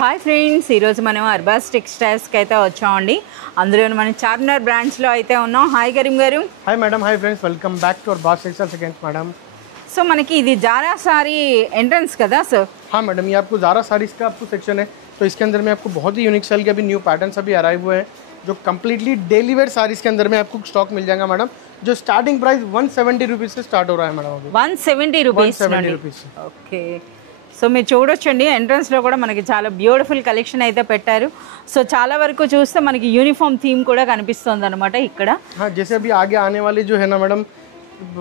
Hi friends, ఈరోజు మనం అర్బాస్ టెక్స్టైల్స్కి అయితే వచ్చామండి. అందులో మనం చార్మినార్ బ్రాండ్స్లో అయితే ఉన్నాం. Hi Karim garu. Hi madam, hi friends, welcome back to Arbaz Textiles again madam. So మనకి ఇది జారా సారీ ఎంట్రన్స్ కదా సార్? हाँ मैडम, ये आपको ज़ारा साड़ीज़ का आपको सेक्शन है, तो इसके अंदर में आपको बहुत ही यूनिक स्टाइल के अभी न्यू पैटर्न्स अभी अराइव हुए हैं, जो कम्प्लीटली डेली वेयर साड़ीज़ के अंदर में आपको स्टॉक मिल जाएगा मैडम। जो स्टार्टिंग प्राइस 170 रुपीज़ से स्टार्ट हो रहा है मैडम। अभी 170 రూపీస్. 170 रुपीज़। ఓకే, సో మీరు చూడొచ్చండి, ఎంట్రన్స్లో కూడా మనకి చాలా బ్యూటిఫుల్ కలెక్షన్ అయితే పెట్టారు. సో చాలా వరకు చూస్తే మనకి యూనిఫామ్ థీమ్ కూడా కనిపిస్తుంది అనమాట ఇక్కడ. हाँ, जैसे अभी आगे आने वाली जो है ना मैडम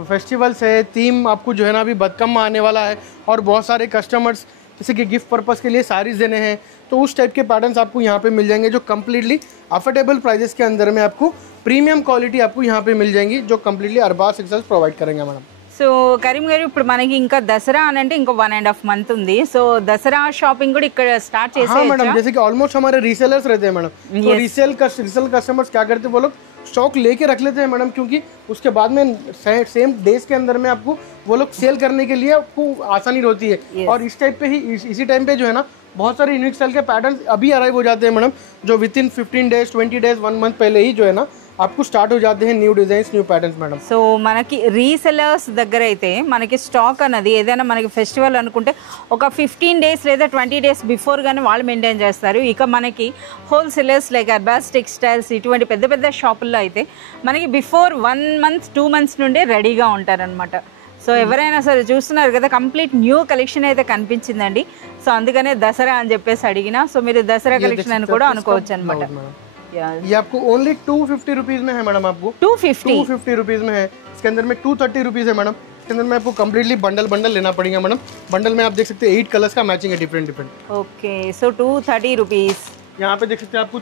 फेस्टिवल्स है, थीम आपको जो है ना अभी बदकम्मा आने वाला है, और बहुत सारे कस्टमर्स जैसे कि गिफ्ट पर्पस के लिए साड़ीज़ देने हैं, तो उस टाइप के पैटर्न्स आपको यहाँ पे मिल जाएंगे, जो कम्प्लीटली अफोर्डेबल प्राइजेस के अंदर में आपको प्रीमियम क्वालिटी आपको यहाँ पे मिल जाएंगी, जो कम्प्लीटली अरबाज टेक्सटाइल्स प्रोवाइड करेंगे मैडम। సో కరీం గారు, ఇప్పుడు మనకి ఇంకా దసరా అని అంటే ఇంకో 1.5 month ఉంది. సో దసరా షాపింగ్ కూడా ఇక్కడ స్టార్ట్ చేసేయొచ్చా? हाँ मैडम, जैसे कि ऑलमोस्ट हमारे रीसेलर्स रहते हैं मैडम, तो रीसेल कस्टमर्स क्या करते हैं, वो लोग स्टॉक लेके रख लेते हैं मैडम, क्योंकि उसके बाद में सेम डेज के अंदर में आपको वो लोग सेल करने के लिए आपको आसानी होती है। और इस टाइप पे ही इसी टाइम पे जो है ना बहुत सारे यूनिक स्टाइल के पैटर्न अभी अराइव हो जाते हैं मैडम, जो with in 15 days 20 days 1 month पहले ही जो है ना आपको स्टार्ट हो जाते हैं new design new patterns madam. So మనకి రీసెలర్స్ దగ్గర అయితే మనకి స్టాక్ అన్నది ఏదైనా మనకి ఫెస్టివల్ అనుకుంటే ఒక 15 days లేదా 20 days బిఫోర్ గానే వాళ్ళు మెయింటైన్ చేస్తారు. ఇక మనకి హోల్సేలర్స్ లైక్ అర్బాస్ టెక్స్టైల్స్ ఇటువంటి పెద్ద పెద్ద షాపుల్లో అయితే మనకి బిఫోర్ 1 month 2 months నుండే రెడీగా ఉంటారనమాట. సో ఎవరైనా సరే చూస్తున్నారు కదా, కంప్లీట్ న్యూ కలెక్షన్ అయితే కనిపించిందండి. సో అందుకనే దసరా అని చెప్పేసి అడిగిన. సో మీరు దసరా కలెక్షన్ అని కూడా అనుకోవచ్చు అనమాట. ये आपको ओनली 250 रुपीज में है मैडम, आपको 250 रुपीज में है। इसके अंदर में 230 रुपीज है मैडम। इसके अंदर में आपको कम्प्लीटली बंडल लेना पड़ेगा मैडम। बंडल में आप देख सकते हैं 8 कलर्स का मैचिंग है, डिफरेंट। ओके, सो 230 रुपीस। यहाँ पे देख सकते हैं, आपको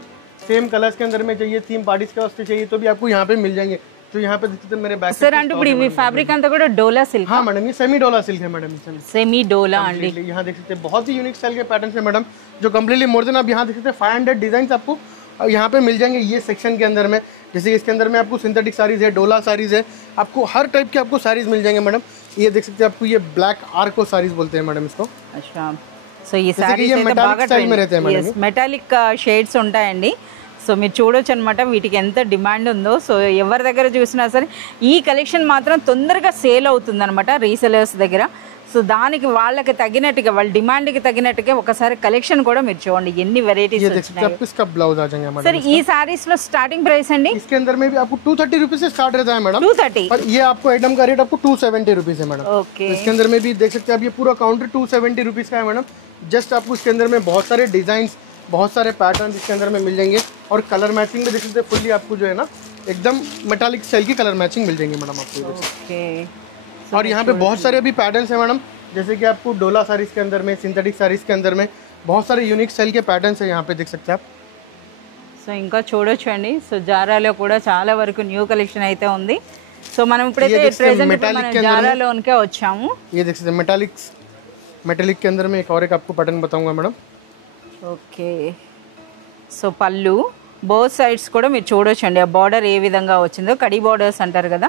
सेम कलर्स के अंदर में चाहिए, थीम पार्टीज के वास्ते चाहिए, तो भी आपको यहाँ पे मिल जाएंगे। तो यहाँ पे देख सकते हैं मेरे बैक सर అంటే ఇప్పుడు ఈ ఫ్యాబ్రిక్ అంతా కూడా డోలా సిల్క్? हाँ मैडम, ये सेमी डोला सिल्क है मैडम। सेमी डोला अंडी। यहाँ देख सकते हैं बहुत ही यूनिक स्टाइल के पैटर्न है मैडम, जो कम्प्लीटली मोर देन आप यहाँ देख सकते हैं 500 डिजाइन आपको यहाँ पे मिल जाएंगे ये सेक्शन के अंदर में। जैसे इसके अंदर में आपको सिंथेटिक साड़ीज है, डोला साड़ीज है, आपको हर टाइप के आपको साड़ीज मिल जाएंगे मैडम। ये देख सकते हैं, आपको ये ब्लैक आर्को साड़ीज बोलते हैं मैडम इसको। अच्छा, సో ఈ సారీస్ అయితే బాగా స్టైల్ में रहते हैं मैडम, మెటాలిక్ షేడ్స్ ఉంటాయండి. సో మీరు చూడొచ్చు అనమాట వీటికి ఎంత డిమాండ్ ఉందో. సో ఎవరి దగ్గర చూసినా సరే ఈ కలెక్షన్ మాత్రం తొందరగా సేల్ అవుతుంది అనమాట రీసెలర్స్ దగ్గర. సో దానికి వాళ్ళకి తగినట్టుగా, వాళ్ళ డిమాండ్కి తగినట్టుగా ఒకసారి కలెక్షన్ కూడా మీరు చూడండి ఎన్ని వెరైటీస్ ब्लाउज आ जाएंगे मैडम। सर ఈ సారీస్ లో స్టార్టింగ్ ప్రైస్ అండి? इसके अंदर में भी आपको 230 रुपीज से स्टार्ट रहता है मैडम। 230, और ये आपको आइटम का रेट आपको 270 रुपीज है मैडम। ओके, इसके अंदर में भी देख सकते हैं आप, ये पूरा काउंटर 270 रुपीज का है मैडम। जस्ट आपको इसके अंदर में बहुत सारे डिजाइन, बहुत सारे पैटर्न इसके अंदर में मिल जाएंगे, और कलर मैचिंग में देख सकते हैं फुल्ली आपको जो है ना एकदम मेटालिक स्टाइल की कलर मैचिंग मिल जाएंगे मैडम आपको। ओके, और यहाँ पे बहुत सारे अभी पैटर्न्स हैं मैडम, जैसे कि आपको डोला साड़ीज के अंदर में, सिंथेटिक साड़ीज के अंदर में बहुत सारे यूनिक स्टाइल के पैटर्न्स हैं यहाँ पे देख सकते हैं आप। సో ఇంకా చూడొచ్చు అండి. సో జారాలో కూడా చాలా వరకు న్యూ కలెక్షన్ అయితే ఉంది. సో మనం ఇప్పుడైతే ప్రెజెంట్ మనం జారాలోనికే వచ్చాము. ये देख सकते हैं मेटालिक के अंदर में एक और एक आपको पैटर्न बताऊंगा मैडम। ఓకే, సో పళ్ళు బోత్ సైడ్స్ కూడా మీరు చూడొచ్చండి. ఆ బార్డర్ ఏ విధంగా వచ్చిందో, కడి బార్డర్స్ అంటారు కదా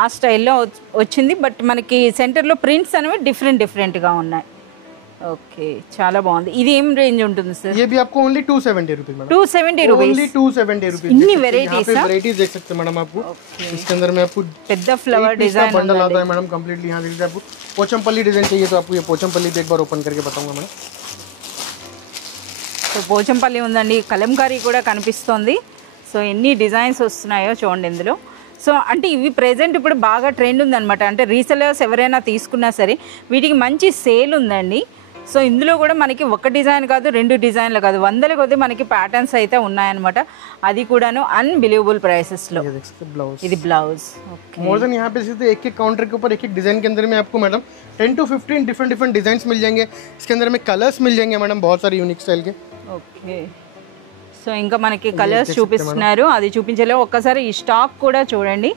ఆ స్టైల్లో వచ్చింది. బట్ మనకి సెంటర్లో ప్రింట్స్ అనేవి డిఫరెంట్గా ఉన్నాయి. ఓకే, చాలా బాగుంది. ఇది ఏం రేంజ్ ఉంటుంది సార్? ये भी आपको only 270 rupees madam. 270 rupees, only 270 rupees. इतनी वेराइटीज देख सकते हैं मैडम आपको। इसके अंदर में आपको పెద్ద ఫ్లవర్ డిజైన్ बंडल आता है मैडम कम्प्लीटली। यहाँ देखिए आपको पोचमपल्ली डिजाइन चाहिए, तो आपको ये पोचमपल्ली भी एक बार ओपन करके बताऊंगा मैडम। సో పోచంపల్లి ఉందండి, కలంకారీ కూడా కనిపిస్తుంది. సో ఎన్ని డిజైన్స్ వస్తున్నాయో చూడండి ఇందులో. సో అంటే ఇవి ప్రెజెంట్ ఇప్పుడు బాగా ట్రెండ్ ఉందన్నమాట. అంటే రీసెలర్స్ ఎవరైనా తీసుకున్నా సరే వీటికి మంచి సేల్ ఉందండి. సో ఇందులో కూడా మనకి ఒక డిజైన్ కాదు, 2 డిజైన్లు కాదు, 100ల కొద్ది మనకి ప్యాటర్న్స్ అయితే ఉన్నాయన్నమాట. అది కూడాను అన్బిలీవబుల్ ప్రైసెస్లో. ఇది బ్లౌజ్। मोर देन यहाँ पे एक एक काउंटर के ऊपर एक एक डिजाइन के अंदर में आपको मैडम 10 to 15 डिफरेंट डिजाइन मिल जाएंगे। इसके अंदर में कलर्स मिल जाएंगे मैडम, बहुत सारे यूनिक स्टाइल के। ఓకే, సో ఇంకా మనకి కలర్స్ చూపిస్తున్నారు, అది చూపించలేవు. ఒక్కసారి ఈ స్టాక్ కూడా చూడండి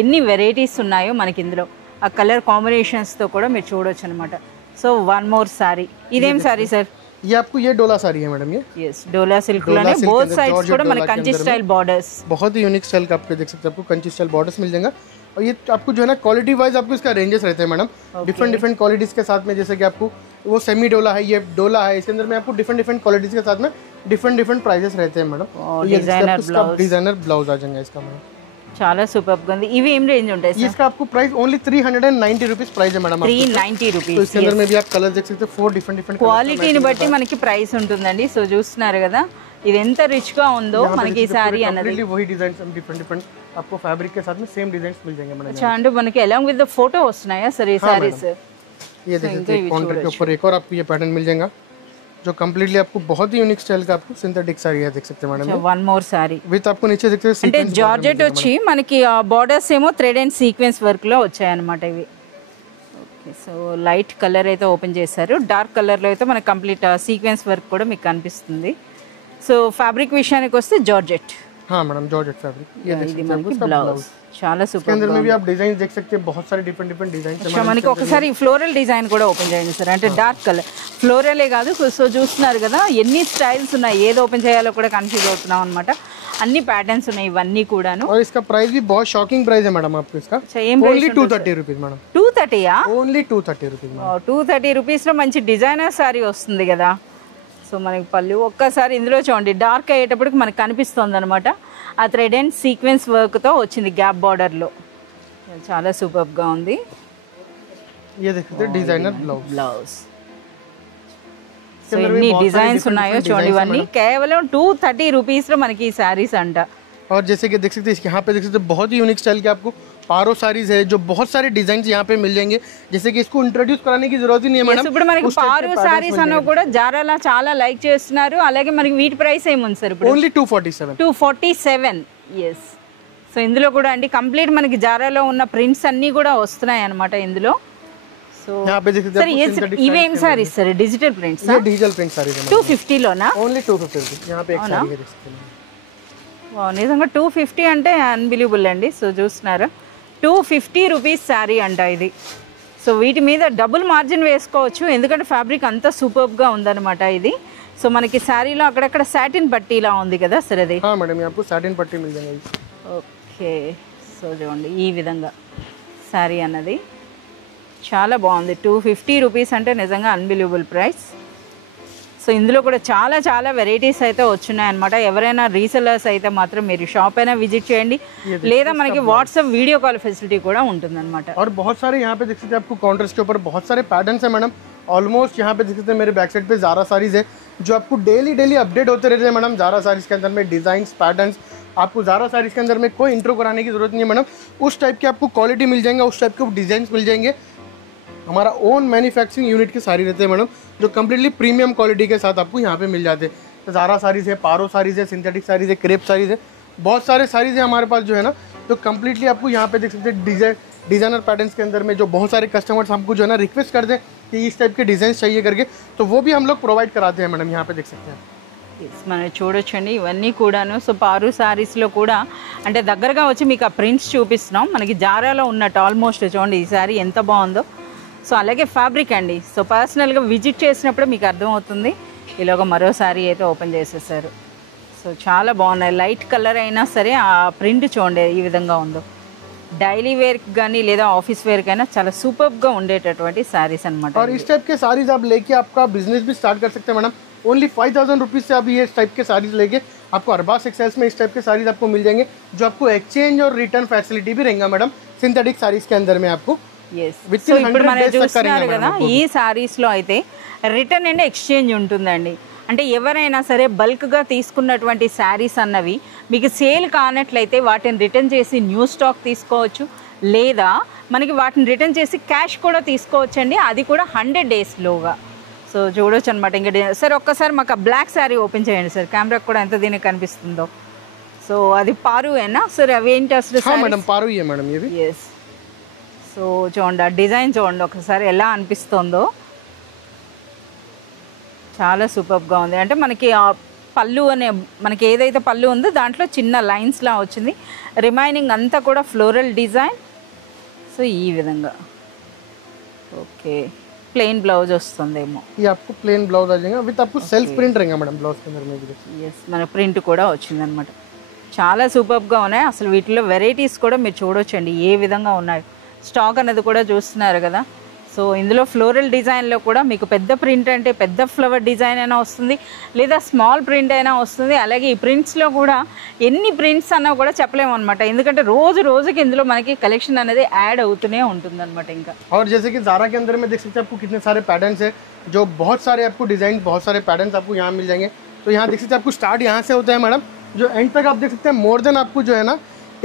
ఎన్ని వెరైటీస్ ఉన్నాయో మనకి ఇందులో. ఆ కలర్ కాంబినేషన్స్తో కూడా మీరు చూడొచ్చు అనమాట. సో వన్ మోర్ సారీ, ఇదేం సారీ సార్? ये आपको ये डोला साड़ी है मैडम। ये यस, डोला सिल्क लोने बोथ साइड्स కూడా మన కంచి స్టైల్ బॉर्डर्स, बहुत ही यूनिक स्टाइल का आपको देख सकते हैं, आपको कंची स्टाइल बॉर्डर्स मिल जाएगा। और ये आपको जो है ना क्वालिटी वाइज आपको इसका रेंजेस रहते हैं मैडम, डिफरेंट क्वालिटीज के साथ में। जैसे कि आपको वो सेमी डोला है, ये डोला है। इसके अंदर में आपको डिफरेंट डिफरेंट क्वालिटीज के साथ में डिफरेंट प्राइजेस रहते हैं मैडम। डिजाइनर ब्लाउज आ जाएगा इसका मैडम। చాలా సూపర్ గా ఉంది। ఇవి ఏం రేంజ్ ఉంటాయి సార్? इसका आपको प्राइस ओनली 390 रुपीस प्राइस है मैडम। 390 तो రూపీస్। इसके अंदर में भी आप कलर देख सकते हैं, 4 डिफरेंट క్వాలిటీని బట్టి మనకి ప్రైస్ ఉంటుందండి। సో చూస్తున్నారు కదా ఇది ఎంత రిచ్ గా ఉందో మనకి ఈ సారీ అన్నది। वही डिजाइन डिफरेंट आपको फैब्रिक के साथ में सेम डिजाइन्स मिल जाएंगे मैडम। अच्छा, అంటే మనకి along with the photo వస్తున్నాయా సార్ ఈ సారీస్? ये देख सकते हैं काउंटर के ऊपर एक और आपको ये पैटर्न मिल जाएगा जो कंप्लीटली आपको बहुत ही यूनिक स्टाइल का आपको सिंथेटिक साड़ी है, देख सकते हैं madam. One more sorry with आपको नीचे देखते हैं అంటే జార్జెట్ వచ్చి మనకి బోర్డర్స్ ఏమో థ్రెడ్ అండ్ సీక్వెన్స్ వర్క్ లో వచ్చాయన్నమాట ఇవి। ఓకే, సో లైట్ కలర్ అయితే ఓపెన్ చేశారు, డార్క్ కలర్ లో అయితే మనకి కంప్లీట్ సీక్వెన్స్ వర్క్ కూడా మీకు కనిపిస్తుంది। సో ఫ్యాబ్రిక్ విషయానికి వస్తే జార్జెట్। हाँ मैडम, जॉर्जेट फैब्रिक। ये देख ఇది सकते మనకి हैं బ్లౌజ్ చాలా इसके సూపర్। अंदर में भी आप डिजाइन देख सकते हैं, बहुत सारे डिफरेंट डिजाइन। अच्छा, మనకి ఒకసారి ఫ్లోరల్ డిజైన్ కూడా ఓపెన్ చేయండి సార్। అంటే డార్క్ కలర్ ఫ్లోరలే కాదు, సో చూస్తున్నారు కదా ఎన్ని స్టైల్స్ ఉన్నాయి, ఏది ఓపెన్ చేయాలో కూడా కన్ఫ్యూజ్ అవుతున్నాం అనమాట। అన్ని ప్యాటర్న్స్ ఉన్నాయి ఇవన్నీ కూడాను। और इसका प्राइस भी बहुत शॉकिंग प्राइस है मैडम आपको इसका। Only 230 rupees madam. 230 only 230 rupees. 230 rupees లో మంచి డిజైనర్ సారీ వస్తుంది కదా। సో మనకి పళ్ళు ఒక్కసారి ఇందులో చూడండి, డార్క్ అయ్యేటప్పటికి మనకు కనిపిస్తుంది అనమాట। ఆ థ్రెడ్ అండ్ సీక్వెన్స్ వర్క్తో వచ్చింది గ్యాప్ బార్డర్లో, చాలా సూపర్గా ఉంది। ये देख सकते हैं डिजाइनर బ్లౌజ్। సో ఎన్ని డిజైన్స్ ఉన్నాయో చూడండి, ఇవన్నీ కేవలం 230 రూపీస్లో మనకి ఈ శారీస్ అంట। और जैसे कि देख सकते हैं यहाँ पे देख सकते हैं बहुत ही यूनिक स्टाइल के आपको पारो साड़ीज है, जो बहुत सारे डिजाइन यहाँ पे मिल जाएंगे। जैसे कि इसको इंट्रोड्यूस कराने की जरूरत ही नहीं है मैडम। ఇప్పుడు మనకి పారు సారీస్ అన్న కూడా జారాలా చాలా లైక్ చేస్తున్నారు। అలాగే మనకి వీటి ప్రైస్ ఏముంది సార్ ఇప్పుడు? ఓన్లీ 247। yes। సో ఇందులో కూడా అండి కంప్లీట్ మనకి జారాలో ఉన్న ప్రింట్స్ అన్నీ కూడా వస్తున్నాయి అన్నమాట ఇందులో। సో यहाँ पे देख सकते సార్ ఇవేం సారీస్ సార్? Digital prints? ये डिजिटल प्रिंट साड़ीज है 250 లోనా? Only 250 rupees. यहाँ पे एक साड़ी है देख सकते हैं। నిజంగా 250 అంటే అన్బిలీవబుల్ అండి। సో చూస్తున్నారా 250 రూపీస్ శారీ అంట ఇది। సో వీటి మీద డబుల్ మార్జిన్ వేసుకోవచ్చు, ఎందుకంటే ఫ్యాబ్రిక్ అంతా సూపర్గా ఉందన్నమాట ఇది। సో మనకి శారీలో అక్కడక్కడ సాటిన్ పట్టీలా ఉంది కదా సార్ అది? हाँ मैडम, ये आपको साटिन पट्टी मिल जाएगी। ఓకే, సో చూడండి ఈ విధంగా శారీ అన్నది చాలా బాగుంది। 250 రూపీస్ అంటే నిజంగా అన్బిలీవబుల్ ప్రైస్। సో ఇందులో కూడా చాలా చాలా వెరైటీస్ అయితే వచ్చున్నాయి అనమాట। ఎవరైనా రీసెలర్స్ అయితే మాత్రం మీరు షాప్ అయినా విజిట్ చేయండి, లేదా మనకి వాట్సాప్ वीडियो कॉल फैसिलिटी కూడా ఉంటుందన్నమాట। और बहुत सारे यहाँ पे देख सकते हैं आपको काउंटर्स के ऊपर बहुत सारे पैटर्न्स है मैडम। ऑलमोस्ट यहाँ पे देख सकते हैं मेरे बैक साइड पे ज़ारा साड़ीज है, जो आपको डेली अपडेट होते रहते हैं मैडम। ज़ारा साड़ीज के अंदर में डिजाइन पैटर्न्स, आपको ज़ारा साड़ीज के अंदर में कोई इंट्रो कराने की जरूरत नहीं है मैडम। उस टाइप के आपको क्वालिटी मिल जाएंगे, उस टाइप के डिजाइन मिल जाएंगे। हमारा ओन मैन्युफैक्चरिंग यूनिट के साड़ी रहते हैं मैडम, जो कम्प्लीटली प्रीमियम क्वालिटी के साथ आपको यहाँ पे मिल जाते हैं। ज़ारा साड़ीज है, पारो साड़ीज है, सिंथेटिक साड़ीज है, क्रेप साड़ीज है, बहुत सारे साड़ीज है हमारे पास जो है ना, तो कम्प्लीटली आपको यहाँ पे देख सकते हैं डिजाइनर पैटर्न्स के अंदर में जो बहुत सारे कस्टमर्स हमको जो है ना रिक्वेस्ट करते हैं कि इस टाइप के डिजाइन चाहिए करके, तो वो भी हम लोग प्रोवाइड कराते हैं मैडम। यहाँ पे देख सकते हैं మనం చూడొచ్చండి ఇవన్నీ కూడాను। సో పారు సారీస్లో కూడా అంటే దగ్గరగా వచ్చి మీకు ఆ ప్రింట్స్ చూపిస్తున్నాం, మనకి జారాలో ఉన్నట్టు ఆల్మోస్ట్ చూడండి ఈ సారీ ఎంత బాగుందో। సో అలాగే ఫ్యాబ్రిక్ అండి, సో పర్సనల్గా విజిట్ చేసినప్పుడు మీకు అర్థమవుతుంది। ఇలాగ మరో సారీ అయితే ఓపెన్ చేసేసారు, సో చాలా బాగున్నాయి। లైట్ కలర్ అయినా సరే ఆ ప్రింట్ చూడండి ఈ విధంగా ఉందో। డైలీ వేర్కి కానీ లేదా ఆఫీస్ వేర్కైనా చాలా సూపర్గా ఉండేటటువంటి సారీస్ అనమాట। और इस टाइप के साड़ीज आप लेके आपका बिजनेस भी स्टार्ट कर सकते हैं मैडम। ओनली 5000 रुपीज़ से आप ये इस टाइप के साड़ीज लेके आपको अरबाज एक्सचेंज में इस टाइप के साड़ीज आपको मिल जाएंगे, जो आपको एक्सचेंज और रिटर्न फैसिलिटी भी रहेगा मैडम सिंथेटिक साड़ीज के अंदर में आपको। సో ఇప్పుడు మనం చూస్తున్నారు కదా ఈ సారీస్లో అయితే రిటర్న్ అండ్ ఎక్స్చేంజ్ ఉంటుందండి। అంటే ఎవరైనా సరే బల్క్గా తీసుకున్నటువంటి శారీస్ అన్నవి మీకు సేల్ కానట్లయితే వాటిని రిటర్న్ చేసి న్యూ స్టాక్ తీసుకోవచ్చు, లేదా మనకి వాటిని రిటర్న్ చేసి క్యాష్ కూడా తీసుకోవచ్చు అండి, అది కూడా 100 డేస్లోగా। సో చూడొచ్చు అనమాట। ఇంకా సార్ ఒక్కసారి మాకు ఆ బ్లాక్ శారీ ఓపెన్ చేయండి సార్, కెమెరాకి కూడా ఎంత దీనికి కనిపిస్తుందో। సో అది పారువేనా సార్? అవి ఏంటి అసలు? మేడం పారు మేడం ఇవి। ఎస్, సో చూడండి ఆ డిజైన్ చూడండి ఒకసారి ఎలా అనిపిస్తుందో, చాలా సూపర్గా ఉంది। అంటే మనకి ఆ పళ్ళు అనే మనకి ఏదైతే పళ్ళు ఉందో దాంట్లో చిన్న లైన్స్లా వచ్చింది, రిమైనింగ్ అంతా కూడా ఫ్లోరల్ డిజైన్। సో ఈ విధంగా ఓకే ప్లెయిన్ బ్లౌజ్ వస్తుందేమో। ये आपको प्लेन ब्लाउज आ जाएगा, विद आपको सेल्फ प्रिंट रहेगा मैडम ब्लाउज के अंदर में भी। ఎస్, మన ప్రింట్ కూడా వచ్చిందనమాట। చాలా సూపర్గా ఉన్నాయి అసలు। వీటిలో వెరైటీస్ కూడా మీరు చూడొచ్చండి ఏ విధంగా ఉన్నాయి, స్టాక్ అనేది కూడా చూస్తున్నారు కదా। సో ఇందులో ఫ్లోరల్ డిజైన్లో కూడా మీకు పెద్ద ప్రింట్ అంటే పెద్ద ఫ్లవర్ డిజైన్ అయినా వస్తుంది, లేదా స్మాల్ ప్రింట్ అయినా వస్తుంది. అలాగే ఈ ప్రింట్స్లో కూడా ఎన్ని ప్రింట్స్ అన్నా కూడా చెప్పలేము అనమాట, ఎందుకంటే రోజుకి ఇందులో మనకి కలెక్షన్ అనేది యాడ్ అవుతూనే ఉంటుంది అనమాట. ఇంకా और जैसे कि ज़ारा के अंदर में देख सकते हैं आपको कितने सारे पैटर्न्स है, जो बहुत सारे आपको डिज़ाइन, बहुत सारे पैटर्न्स आपको यहाँ मिल जाएंगे. तो यहाँ देख सकते हैं आपको स्टार्ट यहाँ से होता है मैडम, जो एंड तक आप देख सकते हैं मोर देन आपको जो है ना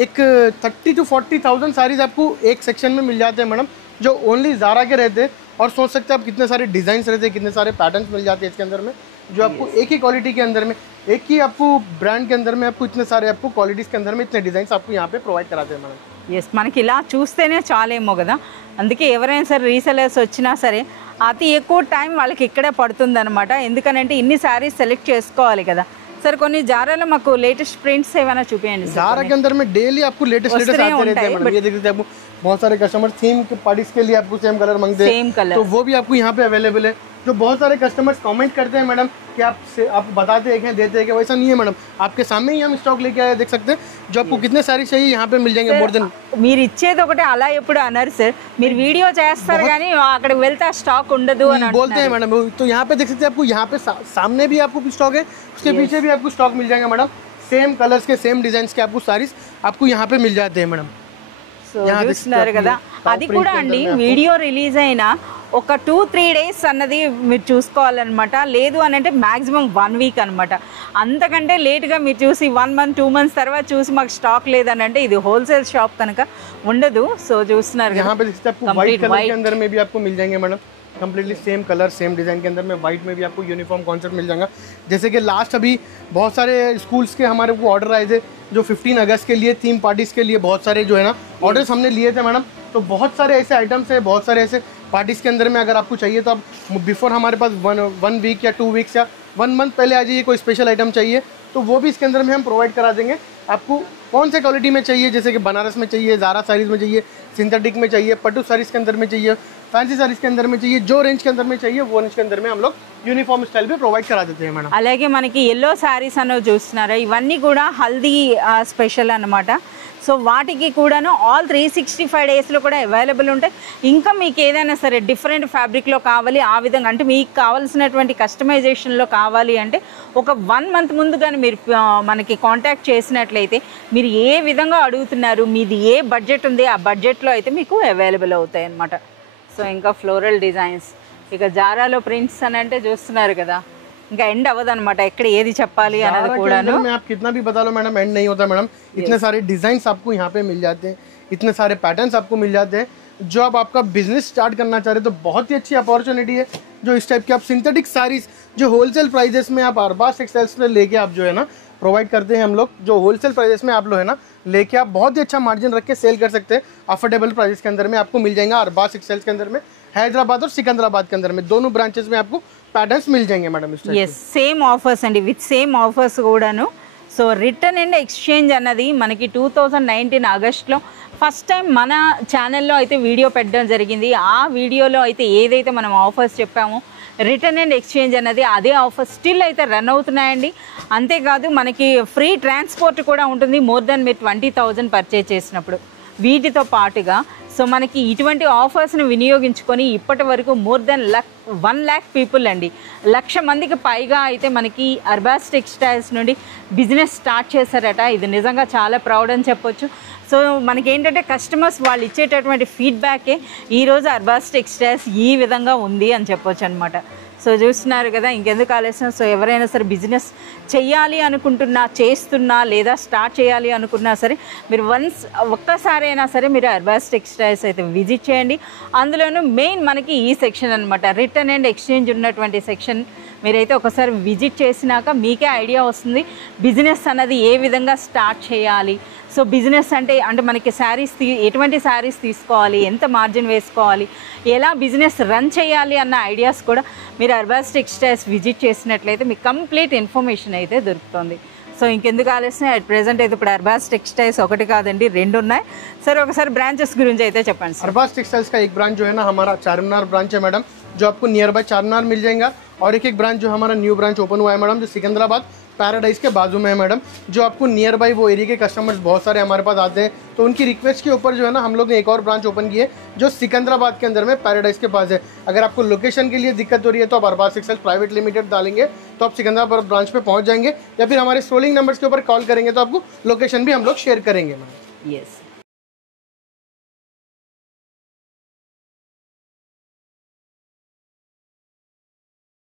एक 30 to 40,000 साड़ीज आपको एक सेक्शन में मिल जाते हैं मैडम, जो ओनली ज़ारा के रहते हैं. और सोच सकते हैं आप कितने सारे डिज़ाइंस रहते हैं, कितने सारे पैटर्न्स मिल जाते हैं इसके अंदर में, जो आपको एक ही क्वालिटी के अंदर में, एक ही आपको ब्रांड के अंदर में आपको इतने सारे आपको क्वालिटीज़ के अंदर में इतने डिज़ाइंस आपको यहाँ पे प्रोवाइड कराते हैं मैडम. ఎస్, మనకి ఇలా చూస్తేనే చాలేమో కదా, అందుకే ఎవరైనా సరే రీసెలర్స్ వచ్చినా సరే అతి ఎక్కువ టైం వాళ్ళకి ఇక్కడే పడుతుందన్నమాట. ఎందుకనంటే ఇన్ని శారీస్ సెలెక్ట్ చేసుకోవాలి కదా. सर కొన్ని జారాలో మాకు లేటెస్ట్ ప్రింట్స్ ఏమైనా చూపియండి. जारा के अंदर में डेली आपको लेटेस्ट आते रहते हैं मैडम. ये देख सकते हैं आपको बहुत सारे कस्टमर थीम के पार्टीज के लिए आपको सेम कलर मांगते हैं, सेम कलर, तो वो भी आपको यहाँ पे अवेलेबल है. जो बहुत सारे कस्टमर्स कमेंट करते हैं मैडम कि आप बताते हैं देते हैं कि वैसा नहीं है मैडम, आपके सामने ही हम स्टॉक लेके आए, देख सकते हैं जो आपको कितने सारी चाहिए यहाँ पे मिल जाएंगे. मोर देन మీరు ఇచ్చేది ఒకటే అలా ఎప్పుడు అన్నారు సార్, మీరు వీడియో చేస్తారు కానీ అక్కడికి వెళ్తే ఆ స్టాక్ ఉండదు అని बोलते हैं मैडम. तो यहाँ पे देख सकते हैं आपको यहाँ पे सामने भी आपको स्टॉक है, उसके पीछे भी आपको स्टॉक मिल जाएगा मैडम. सेम कलर्स के सेम डिजाइन के आपको सारीज आपको यहाँ पे मिल जाते हैं मैडम. సో చూస్తున్నారు కదా, అది కూడా అండి వీడియో రిలీజ్ అయిన ఒక 2-3 డేస్ అన్నది మీరు చూసుకోవాలన్నమాట. లేదు అని అంటే మ్యాక్సిమం 1 వీక్ అనమాట. అంతకంటే లేట్గా మీరు చూసి 1 month 2 months తర్వాత చూసి మాకు స్టాక్ లేదని అంటే ఇది హోల్సేల్ షాప్ కనుక ఉండదు. సో చూస్తున్నారు यहाँ पे व्हाइट कलर के अंदर में भी आपको मिल जाएंगे madam, completely same colour same design के अंदर में व्हाइट में भी आपको यूनिफॉर्म कॉन्सेप्ट मिल जाएगा. जैसे कि लास्ट अभी बहुत सारे स्कूल्स के हमारे को ऑर्डर आए थे, जो 15 अगस्त के लिए थीम पार्टीज़ के लिए बहुत सारे जो है ना ऑर्डर्स हमने लिए थे मैडम. तो बहुत सारे ऐसे आइटम्स है, बहुत सारे ऐसे पार्टीज़ के अंदर में अगर आपको चाहिए तो आप बिफोर हमारे पास 1 वीक या 2 weeks या 1 month पहले आ जाइए. कोई स्पेशल आइटम चाहिए तो वो भी इसके अंदर में हम प्रोवाइड करा देंगे. आपको कौन से क्वालिटी में चाहिए, जैसे कि बनारस में चाहिए, ज़ारा साड़ीज़ में चाहिए, सिंथेटिक में चाहिए, पट्टू साड़ीज़ के अंदर में चाहिए, फैंसी साड़ीज़ के अंदर में चाहिए, जो रेंज के अंदर में चाहिए वो रेंज के अंदर में हम लोग యూనిఫామ్ స్టైల్ भी ప్రొవైడ్ करा देते हैं మేడం. అలాగే మనకి ఎల్లో శారీస్ అనేవి చూస్తున్నారా, ఇవన్నీ కూడా హల్దీ స్పెషల్ అన్నమాట. సో వాటికి కూడాను ఆల్ 365 డేస్లో కూడా అవైలబుల్ ఉంటాయి. ఇంకా మీకు ఏదైనా సరే డిఫరెంట్ ఫ్యాబ్రిక్లో కావాలి ఆ విధంగా అంటే మీకు కావాల్సినటువంటి కస్టమైజేషన్లో కావాలి అంటే ఒక 1 month ముందుగానే మీరు మనకి కాంటాక్ట్ చేసినట్లయితే మీరు ఏ విధంగా అడుగుతున్నారు, మీది ఏ బడ్జెట్ ఉంది ఆ బడ్జెట్లో అయితే మీకు అవైలబుల్ అవుతాయి అన్నమాట. సో ఇంకా ఫ్లోరల్ డిజైన్స్, ఇక జారాలో ప్రింట్స్ అని అంటే చూస్తున్నారు కదా, ఇంకా ఎండ్ అవ్వదు అనమాట ఎక్కడ ఏది చెప్పాలి అన్నది కూడాను. आप कितना भी बता लो मैडम एंड नहीं होता मैडम. इतने सारे डिजाइन आपको यहाँ पे मिल जाते हैं, इतने सारे पैटर्न्स आपको मिल जाते हैं. जो आप आपका बिजनेस स्टार्ट करना चाह रहे तो बहुत ही अच्छी अपॉर्चुनिटी है. जो इस टाइप की आप सिंथेटिक साड़ीज जो होलसेल प्राइजेस में आप अरबाज टेक्सटाइल्स में लेके आप जो है ना प्रोवाइड करते हैं हम लोग, जो होलसेल प्राइजेस में आप लोग है ना लेके आप बहुत ही अच्छा मार्जिन रख के सेल कर सकते हैं. अफोर्डेबल प्राइजेस के अंदर में आपको मिल जाएगा अरबाज टेक्सटाइल्स के अंदर में, हैदराबाद और सिकंदराबाद के अंदर में दोनों ब्रांचेस में आपको पैटर्न्स मिल जाएंगे मैडम. ఎస్, సేమ్ ఆఫర్స్ అండి, విత్ సేమ్ ఆఫర్స్ కూడాను. సో రిటర్న్ అండ్ ఎక్స్చేంజ్ అన్నది మనకి 2019 ఆగస్ట్లో ఫస్ట్ టైం మన ఛానల్లో అయితే వీడియో పెట్టడం జరిగింది. ఆ వీడియోలో అయితే ఏదైతే మనం ఆఫర్స్ చెప్పామో రిటర్న్ అండ్ ఎక్స్చేంజ్ అన్నది అదే ఆఫర్ స్టిల్ అయితే రన్ అవుతున్నాయండి. అంతేకాదు మనకి ఫ్రీ ట్రాన్స్పోర్ట్ కూడా ఉంటుంది మోర్ దెన్ మీరు 20,000 పర్చేజ్ చేసినప్పుడు. వీటితో పాటుగా సో మనకి ఇటువంటి ఆఫర్స్ని వినియోగించుకొని ఇప్పటి వరకు మోర్ దెన్ 1 lakh పీపుల్ అండి, 1,00,000 మందికి పైగా అయితే మనకి అర్బాస్ టెక్స్టైల్స్ నుండి బిజినెస్ స్టార్ట్ చేశారట. ఇది నిజంగా చాలా ప్రౌడ్ అని చెప్పొచ్చు. సో మనకి ఏంటంటే కస్టమర్స్ వాళ్ళు ఇచ్చేటటువంటి ఫీడ్బ్యాకే ఈరోజు అర్బాస్ టెక్స్టైల్స్ ఈ విధంగా ఉంది అని చెప్పొచ్చు అనమాట. సో చూస్తున్నారు కదా, ఇంకెందుకు ఆలస్యం. సో ఎవరైనా సరే బిజినెస్ చెయ్యాలి అనుకుంటున్నా, చేస్తున్నా లేదా స్టార్ట్ చేయాలి అనుకున్నా సరే మీరు ఒక్కసారైనా సరే మీరు అర్బాస్ టెక్స్టైల్స్ అయితే విజిట్ చేయండి. అందులోనూ మెయిన్ మనకి ఈ సెక్షన్ అనమాట, రిటర్న్ అండ్ ఎక్స్చేంజ్ ఉన్నటువంటి సెక్షన్ మీరైతే ఒకసారి విజిట్ చేసినాక మీకే ఐడియా వస్తుంది బిజినెస్ అన్నది ఏ విధంగా స్టార్ట్ చేయాలి. సో బిజినెస్ అంటే మనకి శారీస్ ఎటువంటి శారీస్ తీసుకోవాలి, ఎంత మార్జిన్ వేసుకోవాలి, ఎలా బిజినెస్ రన్ చేయాలి అన్న ఐడియాస్ కూడా మీరు అర్బాస్ టెక్స్టైల్స్ విజిట్ చేసినట్లయితే మీకు కంప్లీట్ ఇన్ఫర్మేషన్ అయితే దొరుకుతుంది. సో ఇంకెందుకు ఆలస్యం, అట్ ప్రెజెంట్ అయితే ఇప్పుడు అర్బాస్ టెక్స్టైల్స్ ఒకటి కాదండి 2 ఉన్నాయి. सर ఒకసారి బ్రాంచెస్ గురించి అయితే చెప్పండి. अरबाज टेक्सटाइल्स का एक ब्रांच जो है ना हमारा चारमीनार ब्रांच है मैडम, जो आपको नियर बाय चारमीनार मिल जाएगा. और एक ब्रांच जो हमारा न्यू ब्रांच ओपन हुआ है मैडम, जो सिकंदराबाद पैराडाइज के बाजू में है मैडम, जो आपको नियर बाई वो एरिया के कस्टमर्स बहुत सारे हमारे पास आते हैं, तो उनकी रिक्वेस्ट के ऊपर जो है ना हम लोग ने एक और ब्रांच ओपन की है जो सिकंदराबाद के अंदर में पैराडाइज के पास है। अगर आपको लोकेशन के लिए दिक्कत हो रही है तो आप अरबाज टेक्सटाइल्स प्राइवेट लिमिटेड डालेंगे तो आप सिकंदराबाद ब्रांच पे पहुंच जाएंगे, या फिर हमारे स्क्रोलिंग नंबर्स के ऊपर कॉल करेंगे तो आपको लोकेशन भी हम लोग शेयर करेंगे मैडम। यस